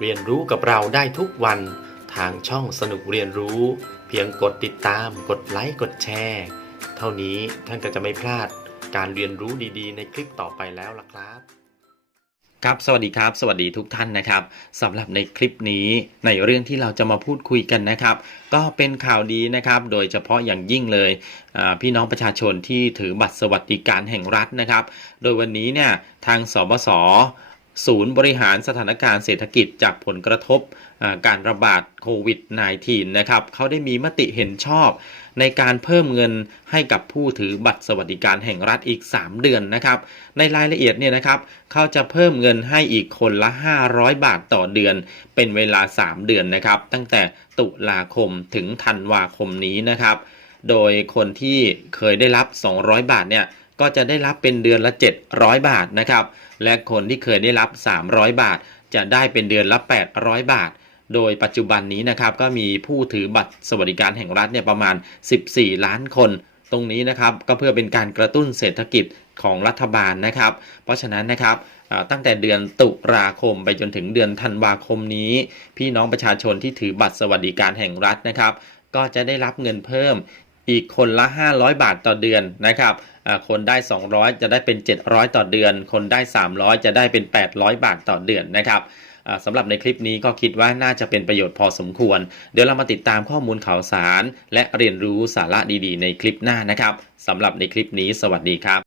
เรียนรู้กับเราได้ทุกวันทางช่องสนุกเรียนรู้ เพียงกดติดตาม กดไลค์กดแชร์ เท่านี้ท่านก็จะไม่พลาดการเรียนรู้ดีๆ ในคลิปต่อไปแล้วล่ะครับครับสวัสดีครับ สวัสดีทุกท่านนะครับสำหรับในคลิปนี้ในเรื่องที่เราจะมาพูดคุยกันนะครับ ก็เป็นข่าวดีนะครับ โดยเฉพาะอย่างยิ่งเลยพี่น้องประชาชนที่ถือบัตรสวัสดิการแห่งรัฐนะครับ โดยวันนี้เนี่ยทางสบส ศูนย์บริหารสถานการณ์เศรษฐกิจจากผลกระทบการระบาดโควิด -19 นะครับเขาได้มีมติเห็นชอบ ในการเพิ่มเงินให้กับผู้ถือบัตรสวัสดิการแห่งรัฐอีก 3 เดือนนะครับ ในรายละเอียดเนี่ยนะครับเขาจะเพิ่มเงินให้อีกคนละ 500 บาทต่อเดือน เป็นเวลา 3 เดือนนะครับ ตั้งแต่ตุลาคมถึงธันวาคมนี้นะครับ โดยคนที่เคยได้รับ 200 บาทเนี่ย ก็จะได้รับเป็นเดือนละ 700 บาทนะครับ และคนที่เคยได้รับ 300 บาท จะได้เป็นเดือนละ 800 บาท โดยปัจจุบันนี้นะครับก็มีผู้ถือบัตรสวัสดิการแห่งรัฐเนี่ยประมาณ 14 ล้านคน ตรงนี้นะครับก็เพื่อเป็นการกระตุ้นเศรษฐกิจของรัฐบาลนะครับ เพราะฉะนั้นนะครับตั้งแต่เดือนตุลาคมไปจนถึงเดือนธันวาคมนี้ พี่น้องประชาชนที่ถือบัตรสวัสดิการแห่งรัฐนะครับ ก็จะได้รับเงินเพิ่ม อีกคนละ 500 บาทต่อเดือนนะครับคนได้ 200 จะได้เป็น 700 ต่อเดือน คนได้ 300 จะได้เป็น 800 บาทต่อเดือนนะครับสำหรับในคลิปนี้ก็คิดว่าน่าจะเป็นประโยชน์พอสมควร เดี๋ยวเรามาติดตามข้อมูลข่าวสาร และเรียนรู้สาระดีๆ ในคลิปหน้านะครับสำหรับในคลิปนี้ สวัสดีครับ